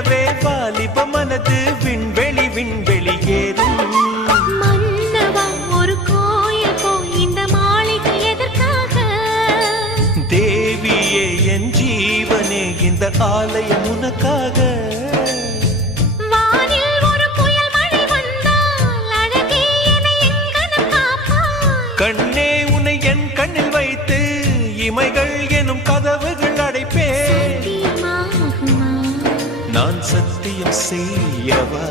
எனவே வாலிப மனது விண்வெளி விண்வெளி ஏறும். மன்னவா ஒரு கோயில் போய் இந்த மாளிகை எதற்காக? தேவியே என் ஜீவனே இந்த ஆலயம் உனக்காக. வானில் ஒரு புயல் மழை வந்தால் அழகே என்னை எங்கனம் காப்பாய். கண்ணே உன்னை என் கண்ணில் வைத்து இமைகள் எனும் கதவுகள் அடைப்பேன். சத்தியமாகுமா? நான் சத்தியம் செய்யவா?